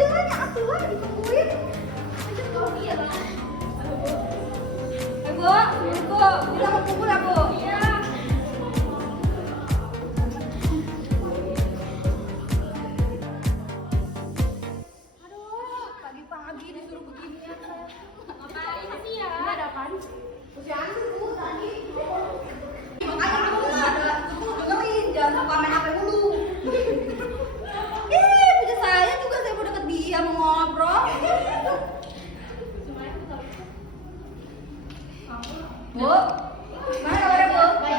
jalannya atuh lah ditungguin. Aja tuh iya lah. Bu, bisa kumpul ya, Bu? Iya. Aduh, pagi-pagi disuruh beginian saya. Ngapain sih ya? Ini ada apaan? Usiaan tuh, Bu, tadi. Makanya kamu dengerin, jangan suka main HP mulu. Punya saya juga, saya mau deket dia, mau ngobrol. Bu, gimana kabarnya, Bu? Baik.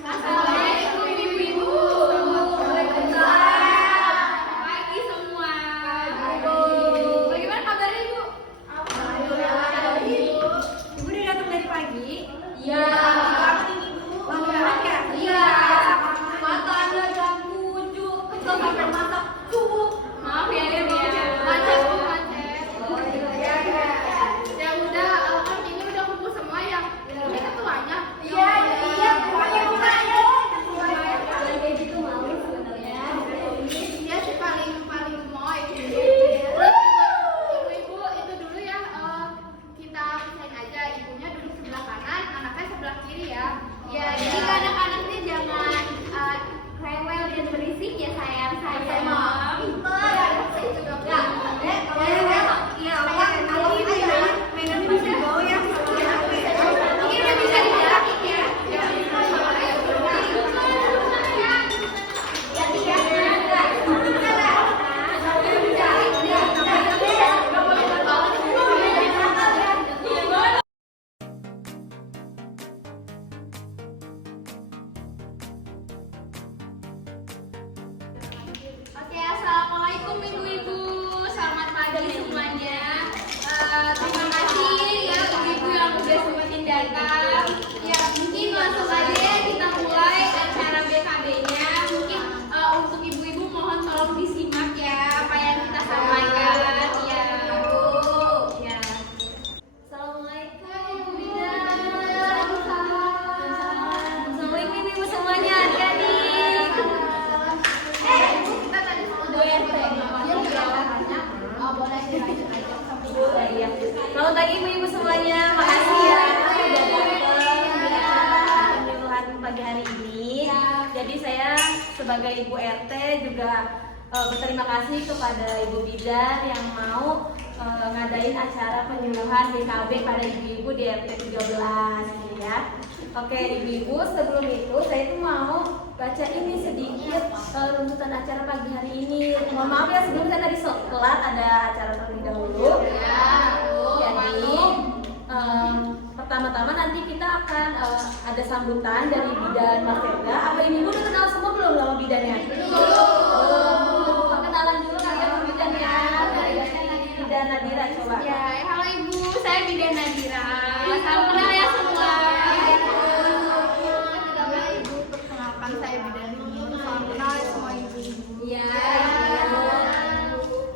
Assalamualaikum ibu-ibu. Pagi semua. Bagaimana kabarnya ibu? Alhamdulillah. Ibu udah datang dari pagi? Iya. Iya. Mata Anda jam 7, kesel sampai masak subuh. Maaf ya, macet Bu, macet. Ya udah, kan ini udah kumpul semua ya. Ini ketuanya. Iya, ketuanya bukannya. Kayak gitu mau sebenarnya. Dia sih paling moy. Ibu-ibu itu dulu ya, kita pisahin aja. Ibunya duduk sebelah kanan, anaknya sebelah kiri ya. Ya, jadi anak-anaknya jangan rewel dan berisik ya sayang. Ini udah bisa dijarakin ya. Oke, assalamualaikum ibu-ibu. Selamat pagi semuanya. Terima kasih ya ibu-ibu yang udah sempetin datang. Ya mungkin langsung aja ya kita mulai acara BKB-nya. Mungkin untuk ibu-ibu mohon tolong disimak ya apa yang kita sampaikan. Ya. Ya. Assalamualaikum ibu bidan. Assalamualaikum ibu semuanya. Adik-adik. Kita tadi udah selamat pagi ibu-ibu semuanya, makasih ya sudah datang penyuluhan pagi hari ini. Jadi saya sebagai ibu RT juga berterima kasih kepada ibu bidan yang mau ngadain acara penyuluhan BKB pada ibu-ibu di RT 13 gitu ya. Oke ibu-ibu, sebelum itu saya tuh mau baca ini sedikit runtutan acara pagi hari ini. Mohon maaf ya sebelum saya tadi telat, ada acara terlebih dahulu. Jadi pertama-tama nanti kita akan ada sambutan dari bidan Martenda. Apa ibu udah kenal semua belum sama bidannya? Perkenalan dulu kakak sama bidan ya. Bidan Nadira coba. Ya, halo ibu, saya bidan Nadira. Salam kenal ya semua. Ibu, perkenalkan saya bidan ini. Salam kenal ya semua ibu-ibu. Ya.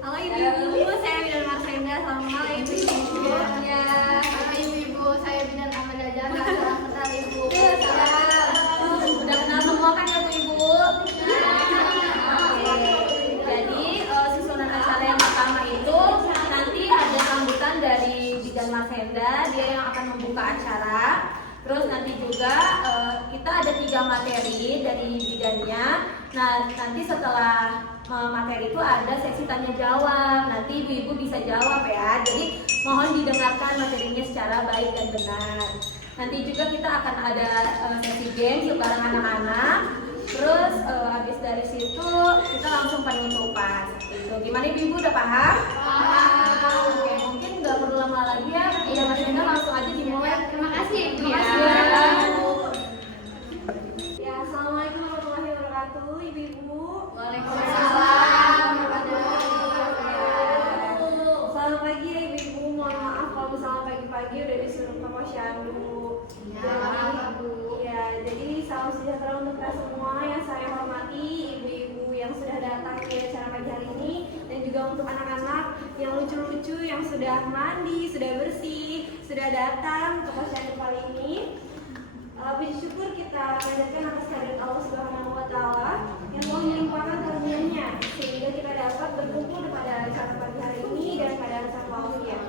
Halo ibu-ibu, saya bidan Martenda. Salam kenal ya ibu-ibu. Ya. Halo ibu-ibu, saya bidan Ahmad Ajar. Salam kenal ibu. Udah kenal semua kan ya ibu-ibu? Jadi susunan acara yang pertama itu nanti ada sambutan dari bidan Martenda, dia yang akan membuka acara. Terus nanti juga kita ada 3 materi dari bidannya. Nah nanti setelah materi itu ada sesi tanya jawab. Nanti ibu-ibu bisa jawab ya. Jadi mohon didengarkan materinya secara baik dan benar. Nanti juga kita akan ada sesi games bareng anak-anak. Terus habis dari situ kita langsung penutupan. Itu gimana ibu-ibu udah paham? Paham. Oke, mungkin nggak perlu lama lagi ya. Ya Mas Enda langsung aja dimulai. Terima kasih ibu. Ya. Ya, assalamualaikum warahmatullahi wabarakatuh, ibu-ibu. Waalaikumsalam. Selamat pagi ya ibu-ibu. Mohon maaf kalau misalnya pagi-pagi udah disuruh ke posyandu. Jadi salam sejahtera untuk kita semua. Yang saya hormati ibu-ibu yang sudah datang di acara pagi hari ini, dan juga untuk anak-anak yang lucu-lucu, yang sudah mandi, sudah bersih, sudah datang ke acara kali ini. Puji syukur kita panjatkan atas kehadirat Allah Subhanahu wa Ta'ala yang telah melimpahkan karunia-Nya sehingga kita dapat berkumpul pada acara pagi hari ini dan pada acara wafiyah.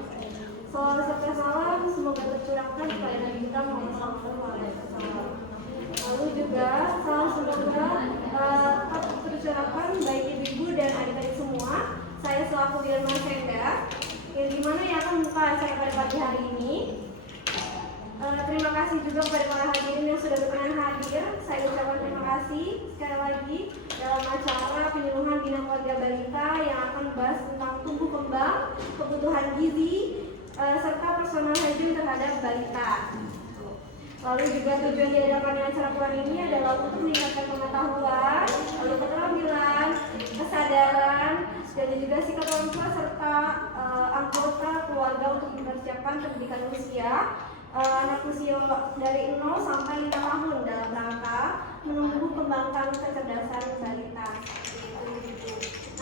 Salawat serta salam semoga tercurahkan kepada Nabi kita Muhammad SAW. Lalu juga salam semoga tercurahkan baik ibu-ibu dan adik-adik semua. Saya selaku Bidan Marshanda yang dimana yang akan membuka acara pada pagi hari ini. Terima kasih juga kepada para hadirin yang sudah berkenan hadir. Saya ucapkan terima kasih sekali lagi dalam acara penyuluhan Bina Keluarga Balita yang akan membahas tentang tumbuh kembang, kebutuhan gizi, serta personal hygiene terhadap balita. Lalu juga tujuan diadakannya acara Quran ini adalah untuk meningkatkan pengetahuan, lalu keterampilan, kesadaran, dan juga sikap orang tua serta anggota keluarga untuk mempersiapkan pendidikan usia anak usia dari 0 sampai 5 tahun dalam rangka menumbuh kembangkan kecerdasan balita.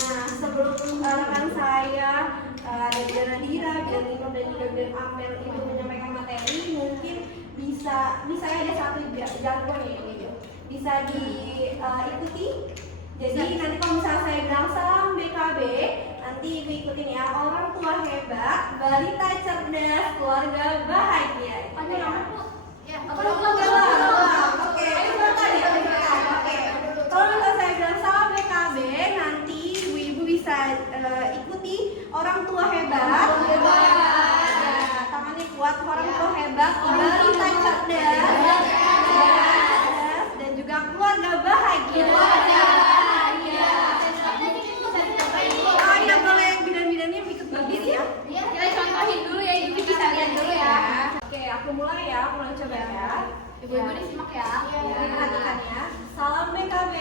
Nah, sebelum rekan saya ada Bidan Nadira, Bidan Nino dan juga Bidan Amel itu menyampaikan materi, mungkin bisa ada satu jargon ya ini bisa diikuti. Jadi nanti kalau misalnya saya bilang salam BKB, nanti ibu ikutin ya. Orang tua hebat, balita cerdas, keluarga bahagia. Panjang banget, Bu. Ya, Oke, oke. Kalau misalnya saya bilang salam BKB, nanti ibu-ibu bisa ikuti orang tua hebat. Tangannya kuat, orang tua hebat, balita cerdas, dan juga keluarga bahagia. Ya boleh bidan-bidannya ikut berdiri ya. Kita contohin dulu ya, ibu bisa lihat dulu ya. Oke, aku mulai ya, mulai coba ya. Ibu-ibu disimak ya. Perhatikan ya. Salam BKB.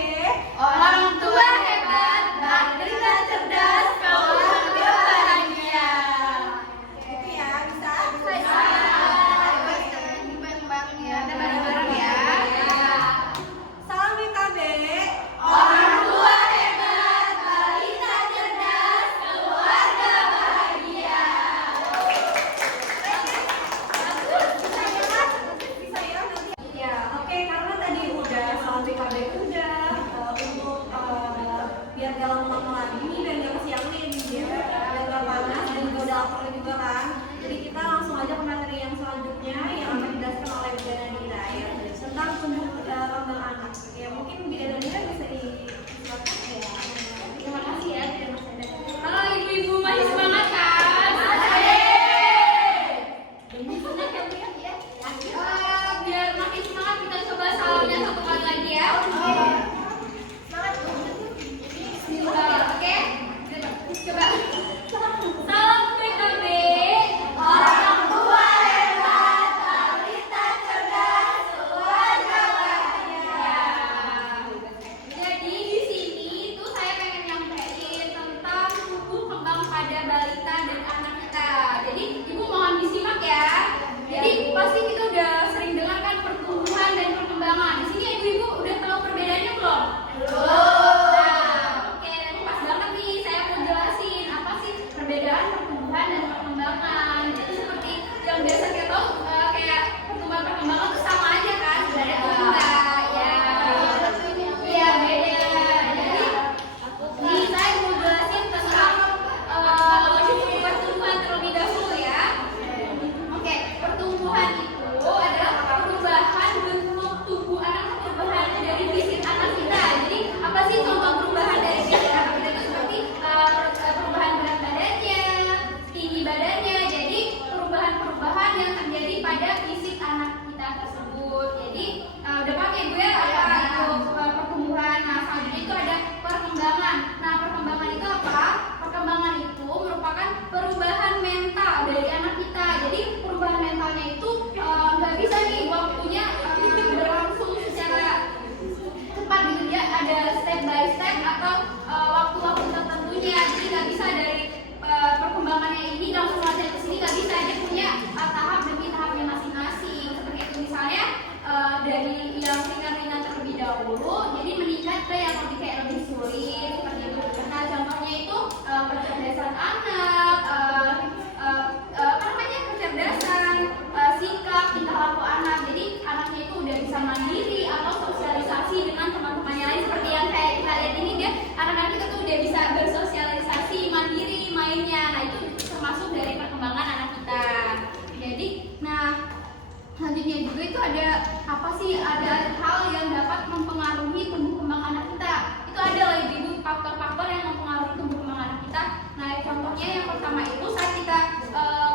Selanjutnya juga itu ada apa sih, ada hal yang dapat mempengaruhi tumbuh kembang anak kita. Itu ada loh ibu faktor-faktor yang mempengaruhi tumbuh kembang anak kita. Nah contohnya yang pertama itu saat kita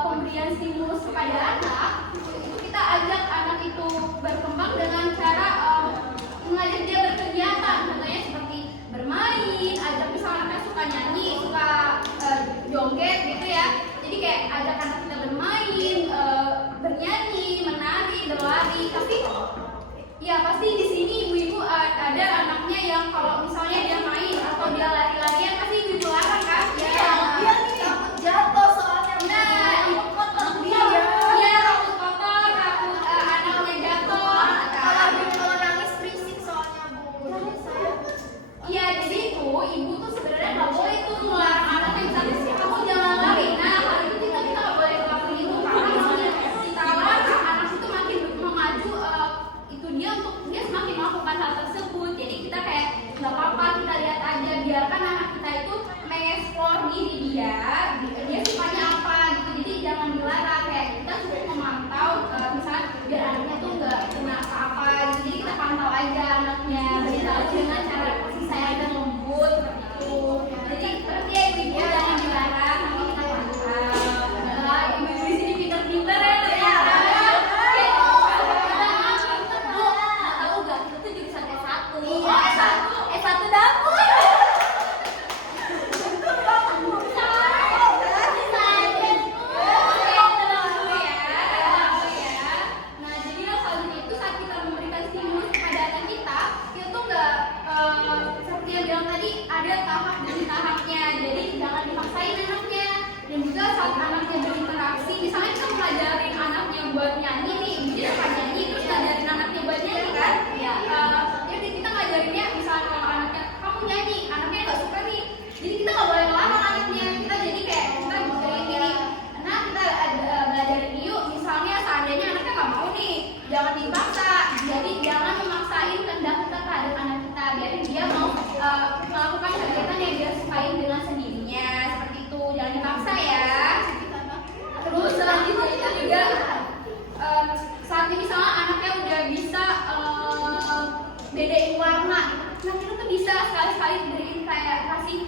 pemberian stimulus kepada anak, itu kita ajak anak itu berkembang dengan cara mengajak dia berkegiatan, contohnya seperti bermain, ajak misalnya anaknya suka nyanyi, suka joget gitu ya. Jadi kayak ajak anak kita bermain, bernyanyi, menari, berlari. Tapi ya pasti di sini ibu-ibu ada anaknya yang kalau misalnya dia main atau dia lari-larian pasti ibu larang kan? Ya, dia takut jatuh soalnya. Nah, dia takut kotor, takut anaknya jatuh. Kalau nangis berisik soalnya bu. Iya, jadi ibu tuh sebenarnya nggak boleh tuh melarang anak yang tadi kamu jangan lari. Nah, hal itu kita nggak boleh lakuin itu karena misalnya kita larang anak itu makin memacu itu dia untuk dia semakin melakukan hal tersebut. Jadi kita kayak nggak apa-apa, kita lihat aja, biarkan anak kita itu mengeksplor diri dia sukanya apa gitu. Jadi jangan dilarang, kayak kita cukup memantau misalnya biar anaknya tuh nggak kena apa-apa gitu. Jadi kita pantau aja anaknya, beritahu dengan cara kasih sayang dan lembut gitu. Jadi seperti ya ibu jangan dilarang, nanti kita pantau. Ibu di sini pinter-pinter ya ternyata. Tahu gak, kita tuh jurusan S1. S1 dapur. Nah, jadi yang selanjutnya itu saat kita memberikan stimulus kepada anak kita tuh nggak seperti yang bilang tadi, ada tahap demi tahapnya. Jadi jangan dipaksain anaknya. Dan juga saat anaknya berinteraksi, misalnya kita ngajarin anaknya buat nyanyi nih, dia suka nyanyi, terus ngajarin anaknya buat nyanyi kan? Jadi kita ngajarinnya, misalnya kalau anaknya kamu nyanyi, anaknya nggak suka nih, jadi kita nggak boleh melarang anaknya. Kita jadi kayak kita bicarain gini, nah kita belajarin yuk. Misalnya seandainya anaknya nggak mau nih, jangan dipaksa. Jadi jangan memaksain kehendak kita terhadap anak kita, biarin dia mau melakukan kegiatan yang dia sukain dengan sendirinya, seperti itu. Jangan dipaksa ya. Terus selanjutnya kita juga saat ini misalnya anaknya udah bisa bedain warna, nah kita tuh bisa sekali-sekali beriin kayak kasih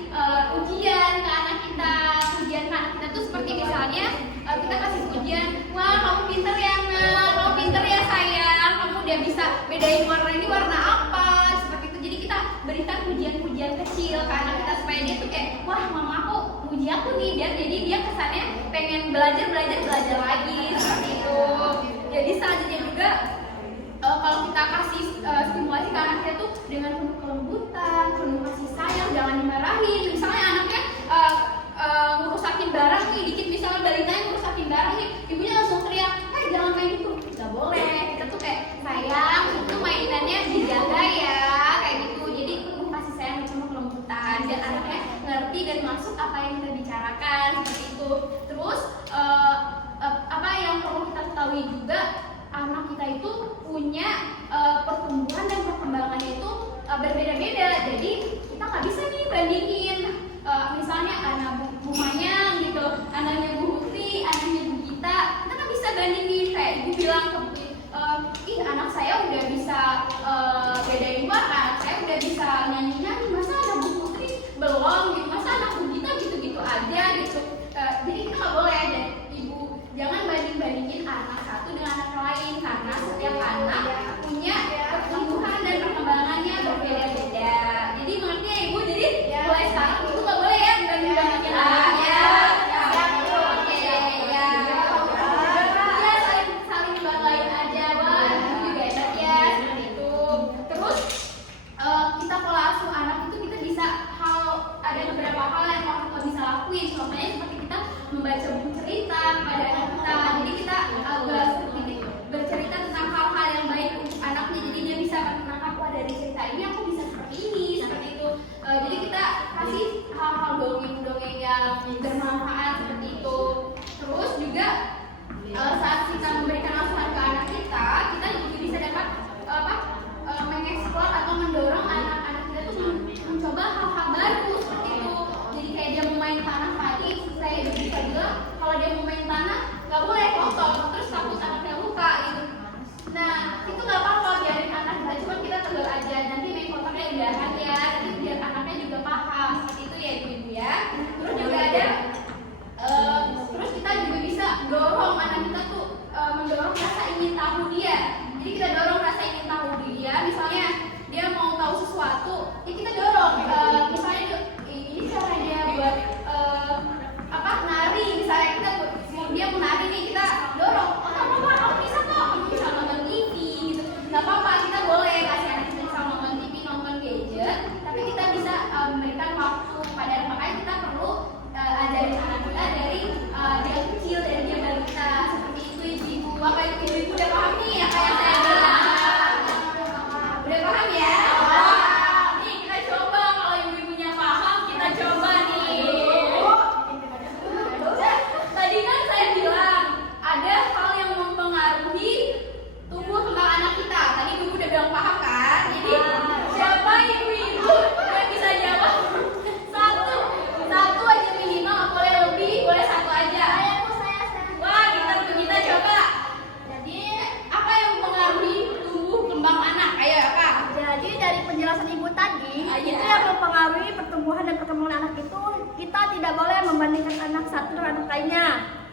ujian ke anak kita. Ujian ke anak kita tuh seperti misalnya kita kasih ujian, wah kamu pinter ya nak, kamu pinter ya sayang, kamu udah bisa bedain warna ini warna apa, seperti itu. Jadi kita berikan pujian-pujian kecil ke anak kita supaya dia tuh kayak, wah mama aku muji aku nih, biar jadi dia kesannya pengen belajar lagi, seperti itu. Jadi selanjutnya juga kalau kita kasih stimulasi ke anaknya tuh dengan penuh kelembutan, penuh kasih sayang, jangan dimarahin. Misalnya anaknya ngerusakin barang nih, dikit misalnya balitanya ngerusakin barang nih, ibunya langsung teriak, jangan main itu, nggak boleh. Kita tuh kayak, sayang itu mainannya dijaga ya, kayak gitu. Jadi penuh kasih sayang dan penuh kelembutan, biar anaknya ngerti dan masuk apa yang kita bicarakan, seperti itu. Terus apa yang perlu kita ketahui juga, anak kita itu punya pertumbuhan dan perkembangannya itu berbeda-beda. Jadi kita nggak bisa nih bandingin misalnya anak Bu Mayang gitu, anaknya Bu Huti, anaknya Bu Gita, kita nggak bisa bandingin. Kayak ibu bilang ke anak saya udah bisa bedain warna, anak saya udah bisa nyanyi-nyanyi, masa anak Bu Putri belum gitu, masa anak Bu Gita gitu-gitu aja gitu. Jadi kita nggak boleh, dan ibu jangan banding-bandingin anak satu dengan anak lain, karena setiap anak punya pertumbuhan dan perkembangannya berbeda-beda. Jadi mengerti ya ibu? Jadi mulai sekarang itu nggak boleh ya banding-bandingin anaknya. Saling banggain aja, wah ibu juga hebat ya, seperti itu. Terus kita pola asuh anak itu kita bisa ada beberapa hal yang orang tua bisa lakuin. Contohnya seperti kita membaca buku cerita kepada anak kita. Jadi kita bercerita tentang hal-hal yang baik untuk anaknya. Jadi dia bisa menangkap, wah dari cerita ini aku bisa seperti ini, seperti itu. Jadi kita kasih hal-hal dongeng-dongeng yang bermanfaat seperti itu. Terus juga saat kita memberikan asuhan ke anak kita juga bisa dapat mengeksplor atau mendorong anak-anak kita tuh mencoba hal-hal baru seperti itu. Jadi kayak dia mau main tanah pagi, saya bisa bilang kalau dia mau main tanah nggak boleh kotor, terus takut anaknya luka gitu.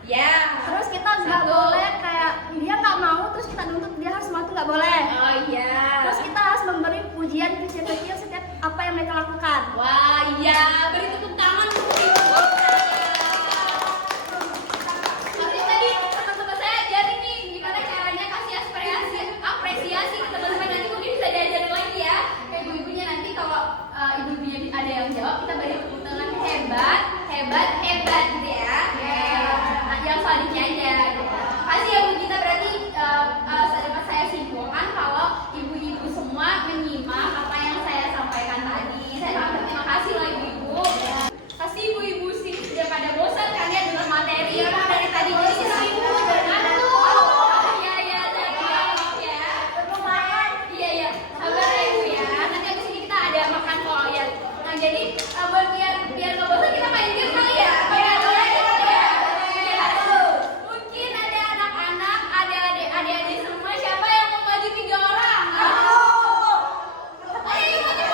Ya. Terus kita nggak boleh kayak dia nggak mau terus kita nuntut dia harus mau, itu nggak boleh. Oh iya. Terus kita harus memberi pujian kecil-kecil setiap apa yang mereka lakukan. Wah iya, beri tepuk tangan untuk ibu kita. Tapi tadi teman-teman saya ajarin nih gimana caranya kasih apresiasi ke teman-teman, nanti mungkin bisa diajarin lagi ya. Kayak ibu-ibunya nanti kalau ibu-ibunya ada yang jawab, kita beri tepuk tangan hebat, hebat, hebat gitu ya. Nah, yang selanjutnya aja. Gitu. Kasih ya Bu Gita, berarti dapat saya simpulkan kalau ibu-ibu semua menyimak apa yang saya sampaikan tadi. Saya terima kasih loh ibu-ibu. Pasti ibu-ibu sih sudah pada bosan kan ya dengan materi yang dari tadi jadi ibu dan anak. Iya iya, saya maaf ya. Iya iya, sabar ya ibu ya. Nanti abis ini kita ada makan kok ya. Nah jadi buat biar nggak bosan kita main game kali ya. Mungkin ada anak-anak, ada adik-adik semua. Siapa yang mau maju 3 orang? Ayo maju.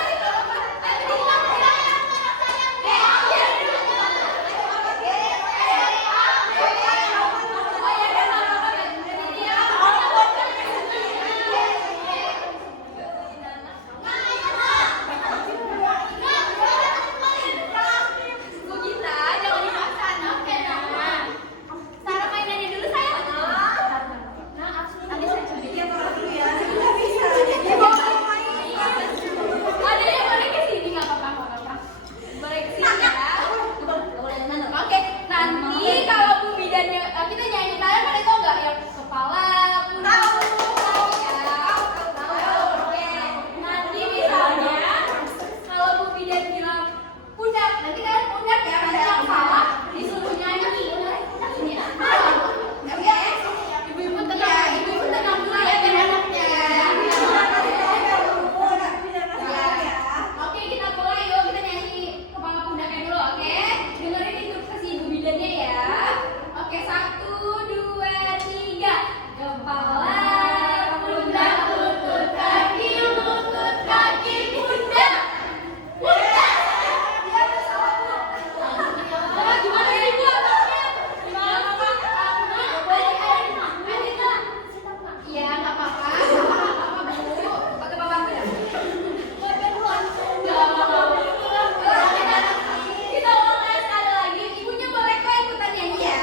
Bu Gita, jangan dipaksa, oke nah. Sarah mainannya dulu sayang. Nah, nanti saya ada yang boleh ke sini nggak apa-apa. Boleh ke sini ya. Oke, nanti kalau Bu bidannya kita nyanyi, kalian pada tahu nggak yang kepala tahu ya? Oke. Nanti misalnya kalau Bu bidan bilang pundak, nanti kalian pundak ya, nanti yang salah disuruh nyanyi. Oke, ibu-ibu tenang, ibu-ibu tenang dulu ya biar anaknya ya. Oke, kita mulai yuk, kita nyanyi kepala pundaknya dulu, oke? Dengerin instruksi ibu bidannya ya. Oke, 1, 2, 3. Kepala, pundak, lutut, kaki, pundak. Pundak. Dia bersama Bu. Gimana ya ibu? Gimana Pak? Iya, nggak apa-apa. Bu. Pakai bawang ya? Kita ulang sekali lagi. Ibunya boleh kok ikutan nyanyi ya.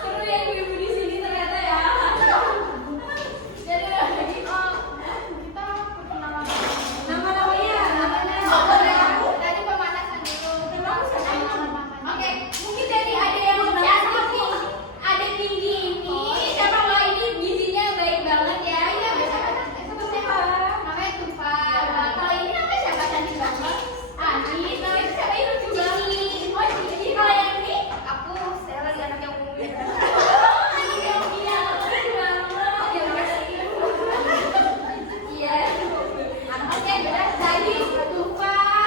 Seru ya ibu-ibu di sini ternyata ya. Jadi lagi kita perkenalan. Namanya. Oh, boleh. Tadi pemanasan dulu. Oke, mungkin dari ada yang cantik nih, ada tinggi ini. Siapa lo ini gizinya baik banget ya? Iya, siapa? Namanya Tufa. Kalau ini namanya siapa, cantik banget? Anis. Namanya siapa? Ini lucu banget. Oh, ini kalau yang ini aku, saya lagi anak yang umum. Anak yang iya, lucu banget. Ya makasih. Iya. Oke, tadi Tufa.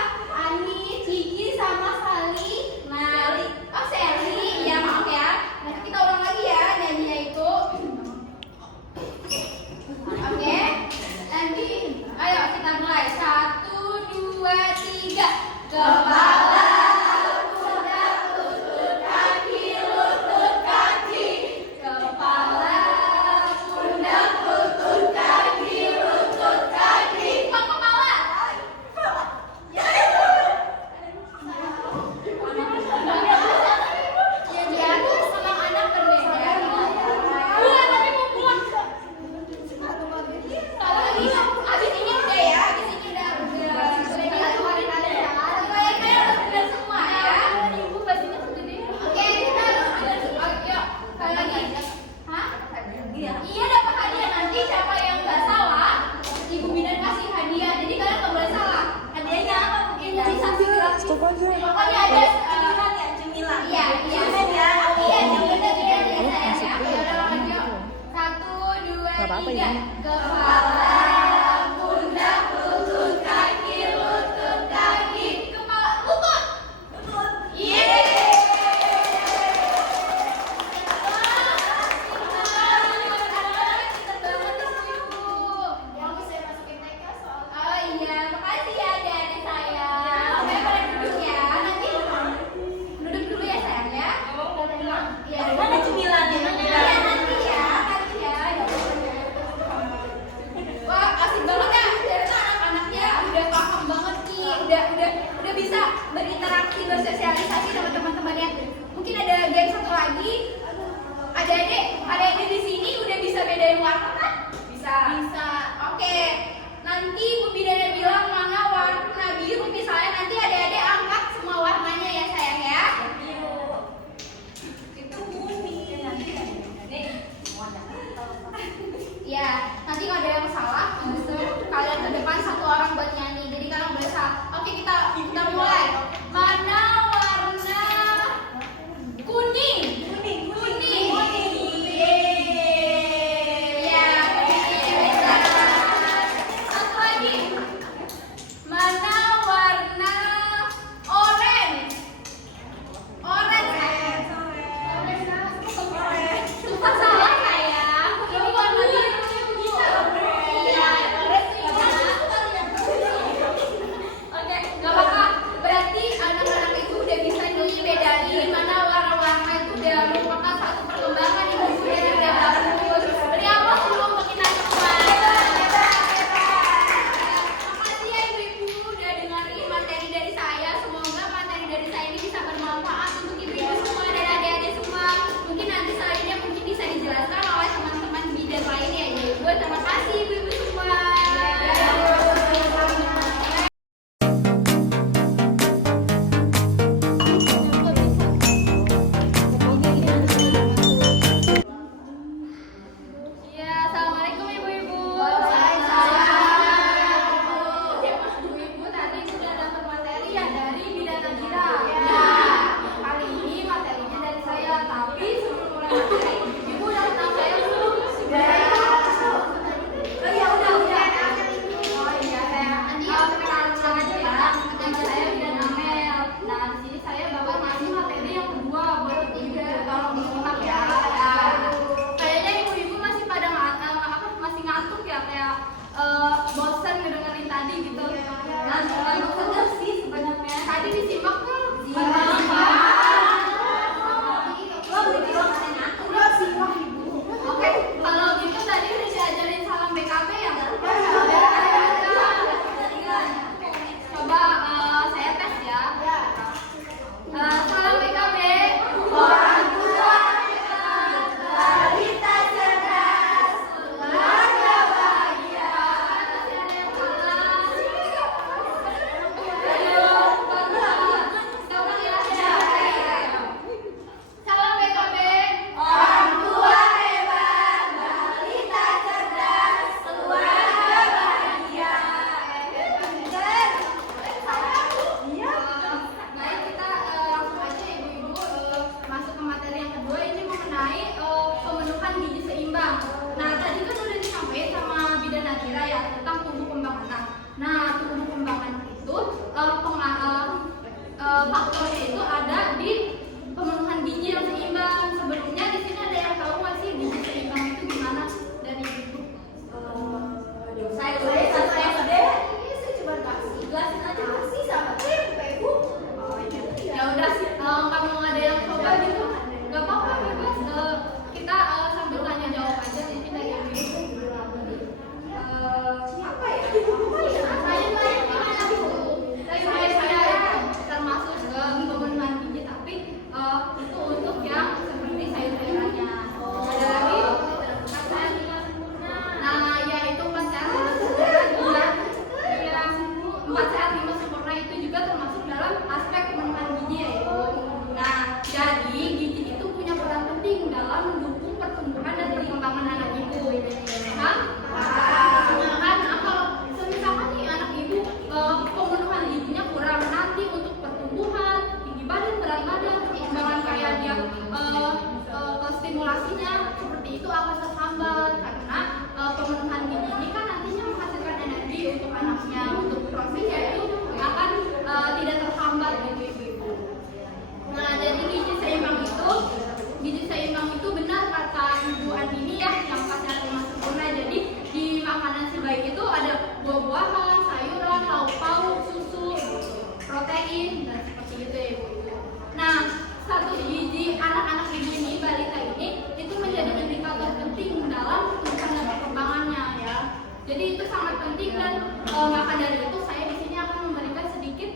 dari itu saya di sini akan memberikan sedikit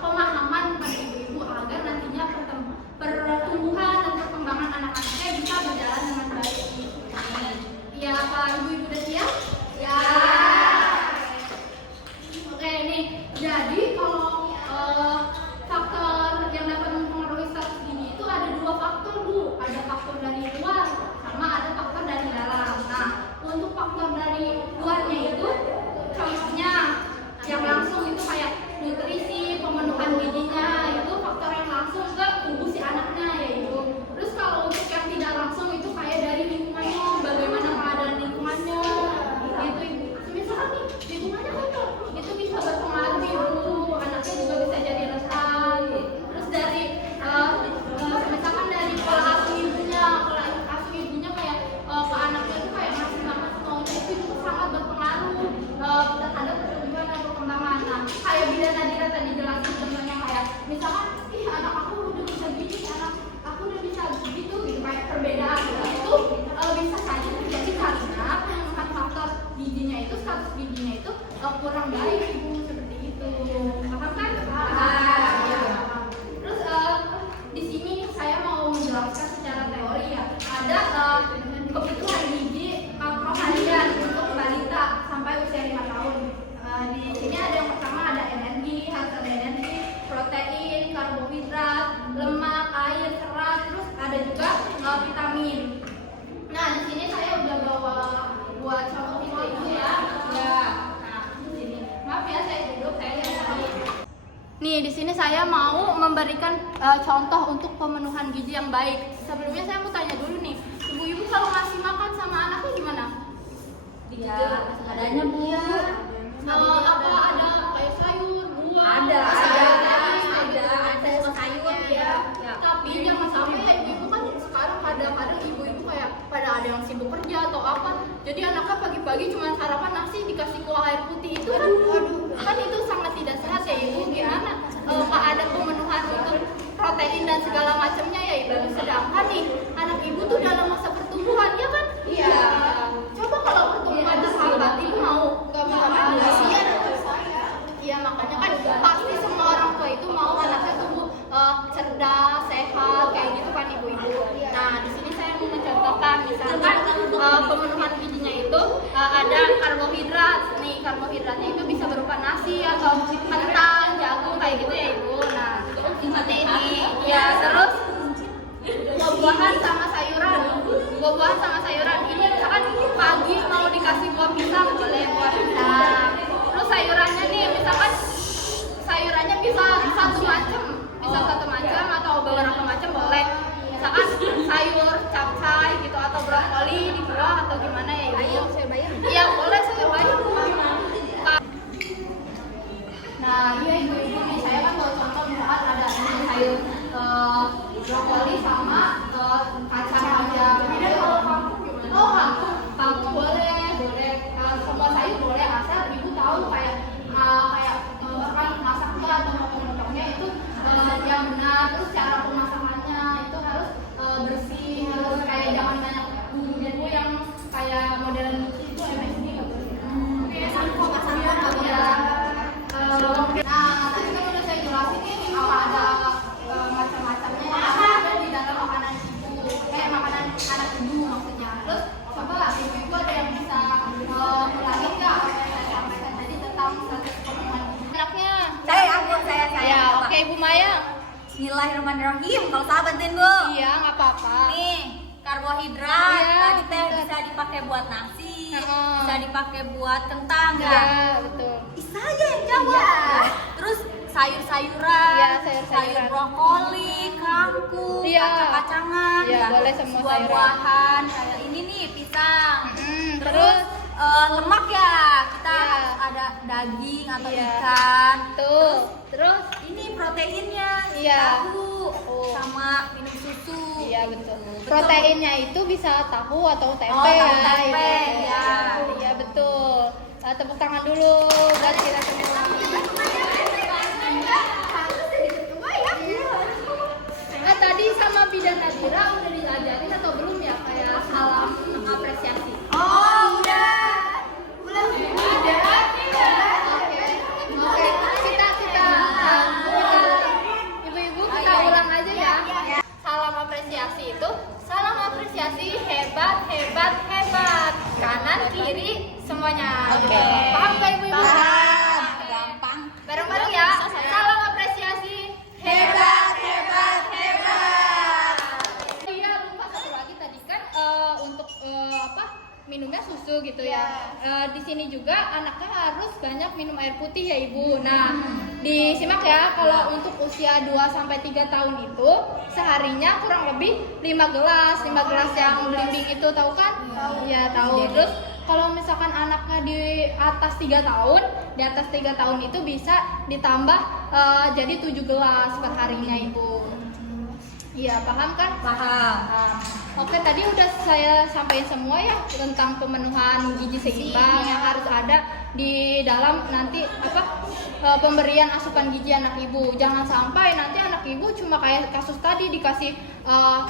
pemahaman kepada ibu-ibu agar nantinya pertumbuhan dan perkembangan anak-anaknya bisa berjalan dengan baik. Ya, Pak Ibu-ibu udah siap? Ya. Oke, nih. Jadi kalau faktor yang dapat mempengaruhi status gizi itu ada dua faktor, Bu. Ada faktor dari luar sama ada faktor dari dalam. Nah, untuk faktor dari luarnya itu contohnya yang langsung itu kayak nutrisi, pemenuhan gizinya, itu faktor yang langsung ke tubuh si anaknya ya Ibu. Terus kalau untuk yang tidak langsung itu kayak dari lingkungannya, bagaimana keadaan lingkungannya gitu Ibu. Misalkan nih lingkungannya kotor, itu bisa berpengaruh Ibu, anaknya juga bisa jadi rentan. Terus dari misalkan dari pola asuh ibunya kayak ke anaknya itu kayak masih banget maunya itu sangat berpengaruh terhadap pertumbuhan dan perkembangan. Nah, kayak Bila Nadira tadi jelasin contohnya kayak misalkan anak aku udah bisa gini, anak aku udah bisa begitu gitu kayak perbedaan itu bisa saja terjadi karena pemenuhan faktor gizinya itu status gizinya itu kurang baik Ibu, seperti itu. Paham kan? Terus di sini saya mau menjelaskan secara teori ya. Ada kebutuhan gizi proharian untuk balita sampai usia 5 tahun. Di sini ada yang pertama ada energi, hasil energi, protein, karbohidrat, lemak, air, serat, terus ada juga vitamin. Nah, di sini saya udah bawa buat contoh itu ya. Nah, di sini. Maaf ya saya duduk, saya tadi. Nih, di sini saya mau memberikan contoh untuk pemenuhan gizi yang baik. Sebelumnya saya mau tanya dulu nih, ibu-ibu kalau ngasih makan sama anaknya gimana? Ya, adanya Bu. Apa ada kayak sayur, buah? Ada sayur ya. Tapi jangan sampai ya ibu-ibu kan sekarang kadang-kadang ibu-ibu kayak pada ada yang sibuk kerja atau apa. Jadi anaknya pagi-pagi cuma sarapan nasi dikasih kuah air putih itu kan itu sangat tidak sehat ya ibu. Gimana ada pemenuhan untuk protein dan segala macamnya ya ibu. Sedangkan nih anak ibu tuh dalam masa pertumbuhan ya kan? Iya. Coba kalau pertumbuhan terhambat ibu mau? Gak mau. Iya, makanya kan pasti semua orang tua itu mau anaknya tumbuh cerdas, sehat kayak gitu kan ibu-ibu. Nah, di sini saya mau mencontohkan misalkan pemenuhan gizinya itu ada karbohidrat. Nih, karbohidratnya itu bisa berupa nasi atau kentang, jagung kayak gitu ya ibu. Nah, seperti ini. Ya, terus buah-buahan sama sayuran. Buah-buahan sama sayuran. Ini misalkan pagi mau dikasih buah pisang, boleh buah pisang. Terus sayurannya nih, misalkan sayurannya bisa satu macam atau beberapa macam boleh. Misalkan sayur capcay gitu atau brokoli dibuah atau gimana ya ibu? Ayo, saya bayar. Iya boleh, saya bayar. Nah iya ibu-ibu nih, saya kan bawa contoh misalkan ada sayur brokoli sama kacang aja. Oh kangkung boleh. Semua sayur boleh asal ibu tahu kayak kan masaknya atau memotongnya itu yang benar. Terus cara pemasakannya itu harus bersih, harus kayak jangan banyak bumbu-bumbu yang kayak modern itu MSG nggak boleh. Sangkok ya. Nah tadi kan udah saya jelasin nih apa ada macam-macamnya yang ada di dalam makanan ibu, makanan anak ibu maksudnya. Terus coba ibu-ibu ada yang bisa ulangi nggak apa yang saya sampaikan tadi tentang status pemenuhan anaknya? Saya. Ya, oke Ibu Maya. Bismillahirrahmanirrahim. Kalau sahabat bantuin Bu. Iya, nggak apa-apa. Nih, karbohidrat Iya, tadi teh betul. bisa dipakai buat nasi, Heeh. bisa dipakai buat kentang Iya, ya. betul. Bisa aja yang jawab. Iya. Terus sayur-sayuran, Iya, sayur-sayuran. sayur brokoli, kangkung, Iya. kacang-kacangan, Iya, ya. boleh semua sayuran. Buah-buahan, kayak ini nih pisang. Terus lemak ya, kita Iya. ada daging atau Iya. ikan. tuh. Terus Ini proteinnya, Iya. tahu Oh. sama minum susu. iya betul. Betul. Proteinnya itu bisa tahu atau tempe Oh, tahu ya. tempe, Ibu. ya. Iya betul. Tepuk tangan dulu buat kita semua. Tadi sama Bidan Nadira udah diajarin atau belum ya kayak salam apresiasi? Oh, udah. Udah. Oke. juga anaknya harus banyak minum air putih ya Ibu. Nah, disimak ya, kalau untuk usia 2-3 tahun itu seharinya kurang lebih 5 gelas yang belimbing itu, tahu kan? Ya tahu. Terus kalau misalkan anaknya di atas 3 tahun itu bisa ditambah jadi 7 gelas per harinya Ibu. Iya, paham kan? Paham. Oke, tadi udah saya sampaikan semua ya tentang pemenuhan gizi seimbang yang harus ada di dalam nanti pemberian asupan gizi anak ibu. Jangan sampai nanti anak ibu cuma kayak kasus tadi dikasih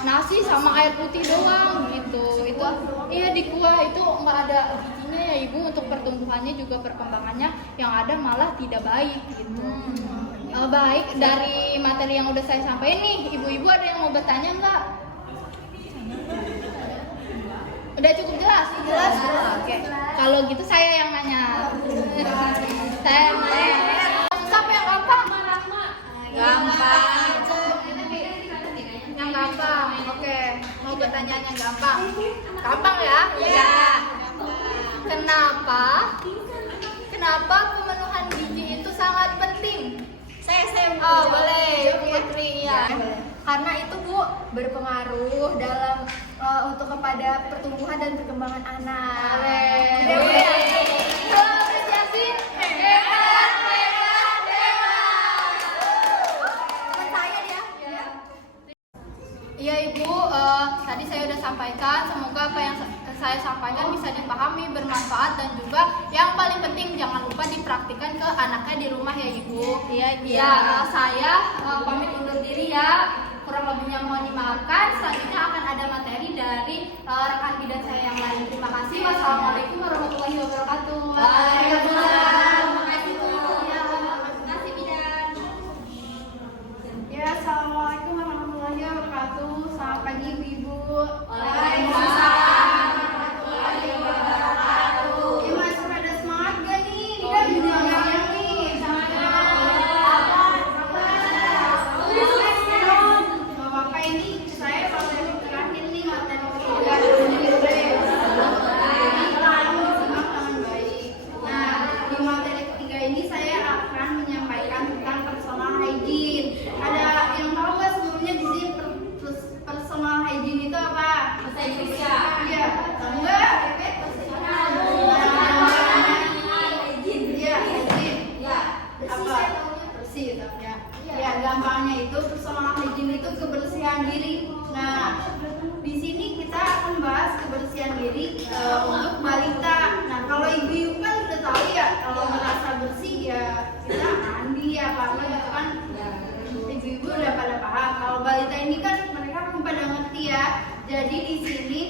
nasi sama air putih doang gitu. Itu iya di kuah itu nggak ada gizinya ya ibu, untuk pertumbuhannya juga perkembangannya yang ada malah tidak baik gitu. Baik, dari materi yang udah saya sampaikan nih, ibu-ibu ada yang mau bertanya nggak? Udah cukup jelas? Jelas. Oke. Kalau gitu saya yang nanya. Saya yang nanya. Susah apa yang gampang? Gampang. Yang gampang. Oke. Mau bertanya yang gampang? Gampang ya? Iya. Kenapa pemenuhan gizi itu sangat penting? Saya Oh, boleh, Putri ya. Karena itu Bu berpengaruh dalam untuk kepada pertumbuhan dan perkembangan anak. Apresiasi. Iya Ibu, tadi saya udah sampaikan. Semoga apa yang saya sampaikan bisa dipahami, bermanfaat, dan juga yang paling penting jangan lupa dipraktikkan ke anaknya di rumah ya Ibu. Iya. Ya, saya pamit undur diri ya. Kurang lebihnya mohon dimaafkan. Selanjutnya akan ada materi dari rekan bidan saya yang lain. Terima kasih. Wassalamualaikum warahmatullahi wabarakatuh. Waalaikumsalam. Makasih Bu. Ya, makasih bidan. Ya, assalamualaikum warahmatullahi wabarakatuh. Selamat pagi Ibu. Waalaikumsalam. Ya masih pada semangat gak nih? Ini kan siang nih. Gak apa-apa, ini saya materi terakhir nih, materi ketiga. Jadi kamu disimak dengan baik. Nah, di materi ketiga ini saya akan menyampaikan tentang personal hygiene. Ada yang tahu nggak sebelumnya di sini personal hygiene itu apa? Bahasa Indonesia. Iya, tahu nggak? Apa? Bersih ya. Ya, gampangnya itu personal hygiene itu kebersihan diri. Nah, di sini kita akan bahas kebersihan diri untuk balita. Nah, kalau ibu-ibu kan udah tahu ya, kalau merasa bersih ya kita mandi apa gitu kan. Ibu-ibu udah pada paham. Kalau balita ini kan mereka belum pada ngerti ya. Jadi di sini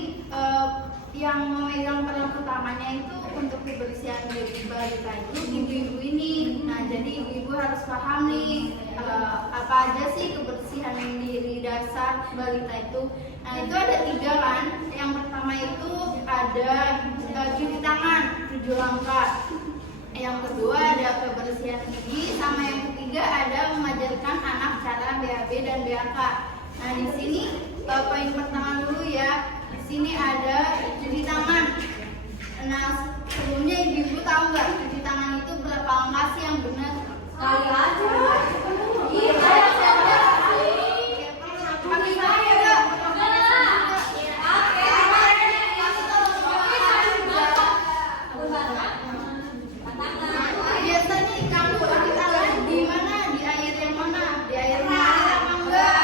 yang memegang peran utamanya itu untuk kebersihan diri balita itu ibu-ibu ini. Nah, jadi ibu-ibu harus paham nih apa aja sih kebersihan diri dasar balita itu. Nah, itu ada 3 kan. Yang pertama itu ada cuci tangan 7 langkah. Yang kedua ada kebersihan gigi, sama yang ketiga ada mengajarkan anak cara BAB dan BAK. Nah, di sini poin pertama dulu ya. Di sini ada cuci tangan. Nah, sebelumnya ibu-ibu tahu nggak cuci tangan itu berapa langkah sih yang benar? Sekali aja. Pakai saya nggak? Biasanya di kampus kita di mana? Di air yang mana? Di air mengalir apa enggak?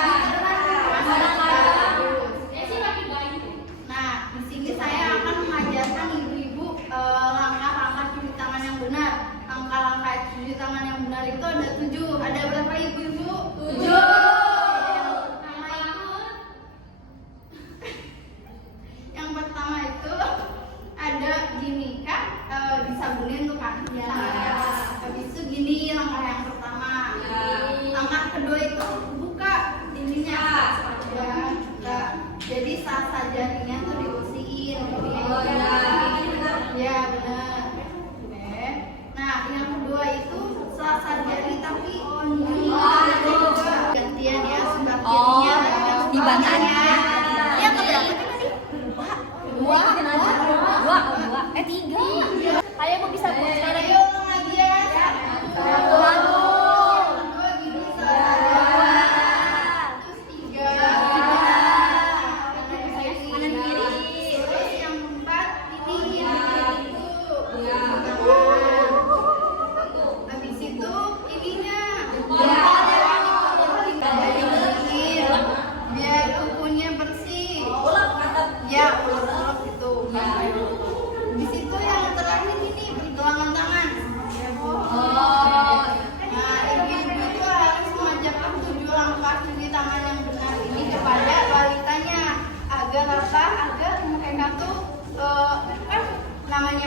Nah, di sini saya akan mengajarkan ibu-ibu langkah-langkah cuci tangan yang benar. Langkah-langkah cuci tangan yang benar itu ada 7. Ada berapa ibu-ibu? 7. Yang pertama itu ada gini kan, disabunin tuh kan tangannya. Habis itu gini langkah yang pertama. Langkah kedua itu buka ininya. Ya. Jadi sasa jarinya tuh dibersihin. Ya benar. Oke. Nah, yang kedua itu sasa jari tapi gini. Gantian ya, sebelah kirinya di badan. Yang keberapa sih tadi? Dua. 3. Ayo Bu bisa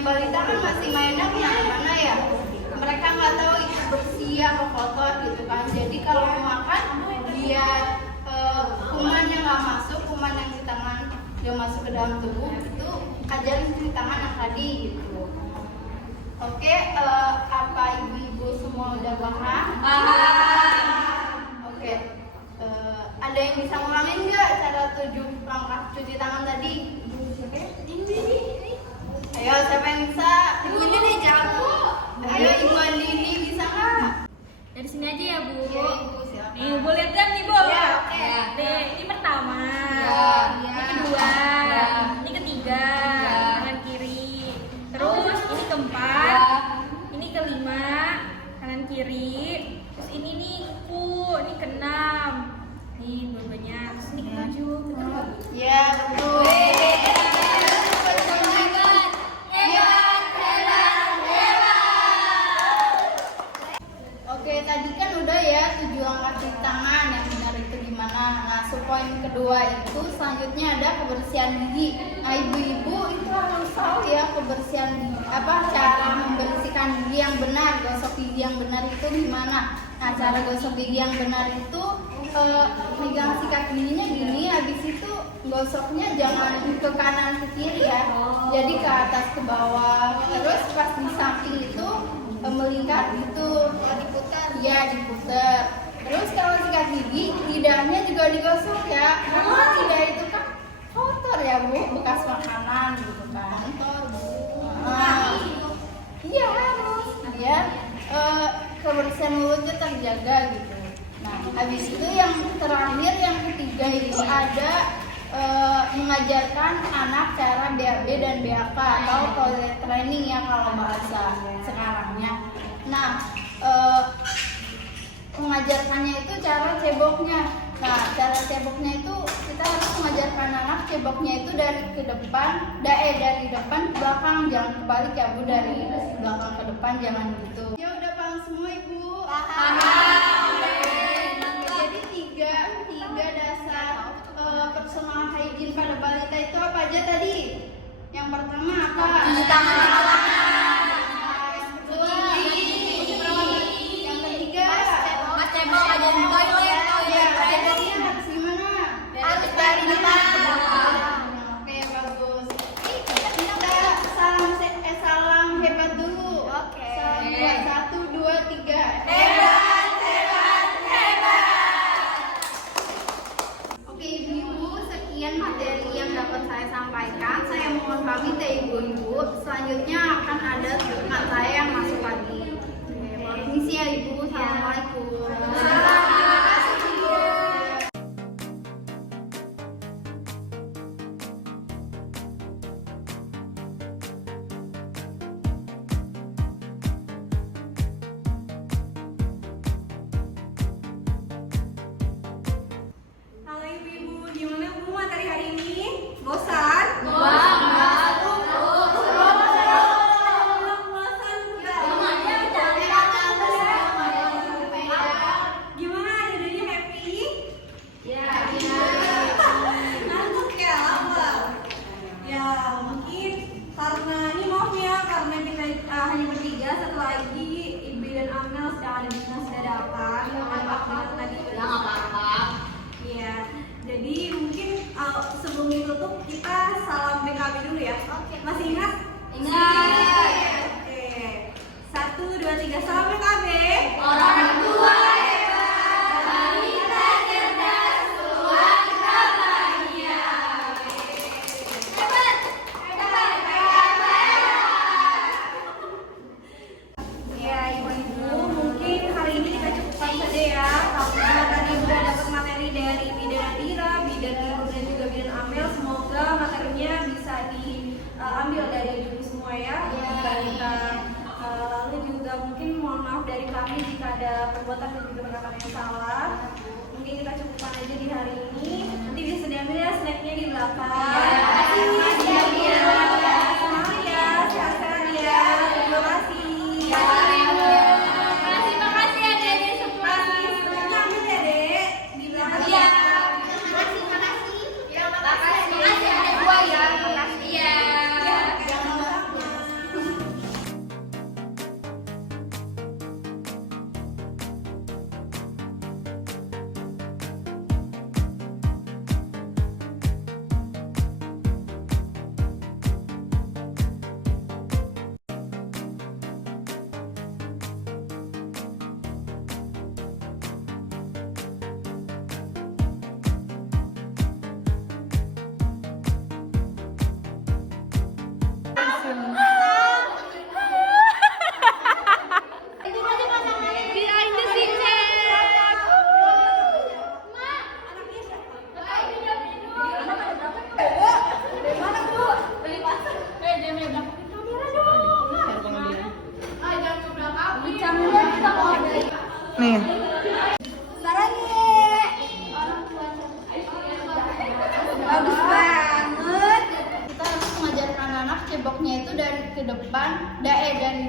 balita kan masih mainnya kemana-mana ya. Mereka nggak tahu itu bersih apa kotor gitu kan. Jadi kalau mau makan biar kumannya nggak masuk, kuman yang di tangan dia masuk ke dalam tubuh itu ajarin cuci tangan yang tadi gitu. Oke, apa ibu-ibu semua udah paham? Oke, ada yang bisa ngulangin nggak cara 7 langkah cuci tangan tadi? Ini. Ayo, siapa yang bisa? Ibu Andini jago. Ayo, Ibu Andini bisa nggak? Dari sini aja ya, Bu. Oke, Ibu silakan. Nih, Bu lihat kan nih, Bu. Ya, oke. Nih, ini pertama. Ya. Ini kedua. Ya. Ini ketiga. Ya. Kanan kiri. Terus ini keempat. Ini kelima. Kanan kiri. Terus ini nih kuku. Ini keenam. Nih dua-duanya. Terus ini ketujuh. Betul nggak, Bu? Ya, betul. Oke, tadi kan udah ya 7 langkah cuci tangan, yang benar itu gimana. Nah, poin kedua itu selanjutnya ada kebersihan gigi. Nah, ibu-ibu itu harus tahu ya kebersihan gigi, cara membersihkan gigi yang benar, gosok gigi yang benar itu gimana. Nah, cara gosok gigi yang benar itu pegang sikat giginya gini, habis itu gosoknya jangan ke kanan ke kiri ya. Jadi ke atas ke bawah. Terus pas di samping itu melingkar gitu, diputar. Ya, diputar. Terus kalau sikat gigi, lidahnya juga digosok ya. Karena lidah itu kan kotor ya, Bu, bekas makanan gitu kan. Kotor, Bu. Iya, harus. Biar kebersihan mulutnya terjaga gitu. Nah, habis itu yang terakhir, yang ketiga itu ada mengajarkan anak cara BAB dan BAK atau toilet training ya kalau bahasa sekarangnya. Nah, mengajarkannya itu cara ceboknya. Nah, cara ceboknya itu kita harus mengajarkan anak ceboknya itu dari depan ke belakang, jangan kebalik ya, Bu, dari belakang ke depan, jangan gitu. Ya udah paham semua, Ibu? Paham. Jadi tiga dasar personal hygiene pada balita itu apa aja tadi? Yang pertama apa? Cuci tangan. Yang ketiga, Mas cebok aja di toilet. ya, ceboknya harus gimana? Harus dari depan. Oke, bagus. Kita salam hebat dulu. Oke. Salam 1, 2, 3. Hebat, hebat, hebat. Oke, ibu-ibu, sekian materi yang dapat saya sampaikan. Saya mohon pamit ya ibu-ibu. Selanjutnya akan ada teman saya yang masuk lagi. Oke, permisi ya ibu. Assalamualaikum. Terima kasih, Bu. Halo ibu-ibu, gimana Bu materi hari ini? Bosan? Bosan. Gimana adanya happy? Ya. Ngantuk ya apa? Ya mungkin karena ini maaf ya karena kita hanya bertiga, satu lagi Ibu dan Amel sedang ada di dinas dadakan. Maaf tadi. Ya nggak apa-apa. Iya, jadi mungkin sebelum ditutup kita salam BKB dulu ya. Oke. Masih ingat? Ingat. Oke. 1, 2, 3 salam BKB. Orang tua hebat, balita cerdas, keluarga bahagia. Hebat, hebat, hebat. Ya ibu-ibu, mungkin hari ini kita cukupkan saja ya. Karena tadi sudah dapat materi dari Bidan Adira, Bidan Nur dan juga Bidan Amel. Semoga materinya bisa diambil dari ibu semua ya. Balita. Lalu juga mungkin mohon maaf dari kami jika ada perbuatan dan juga perkataan yang salah. Mungkin kita cukupkan aja di hari ini. Nanti bisa diambil ya snacknya di belakang. Terima kasih, Mas. Semangat ya, sehat-sehat ya. Terima kasih. Makasih adik-adik semua. Semuanya ambil ya dek di belakang. Iya. Makasih. Makasih adik gua ya. Makasih ya. Jangan lupa. Nih. Bagus banget. Kita harus mengajarkan anak ceboknya itu dari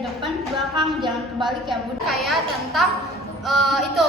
depan ke belakang, jangan kebalik ya Bun. Kayak tentang itu.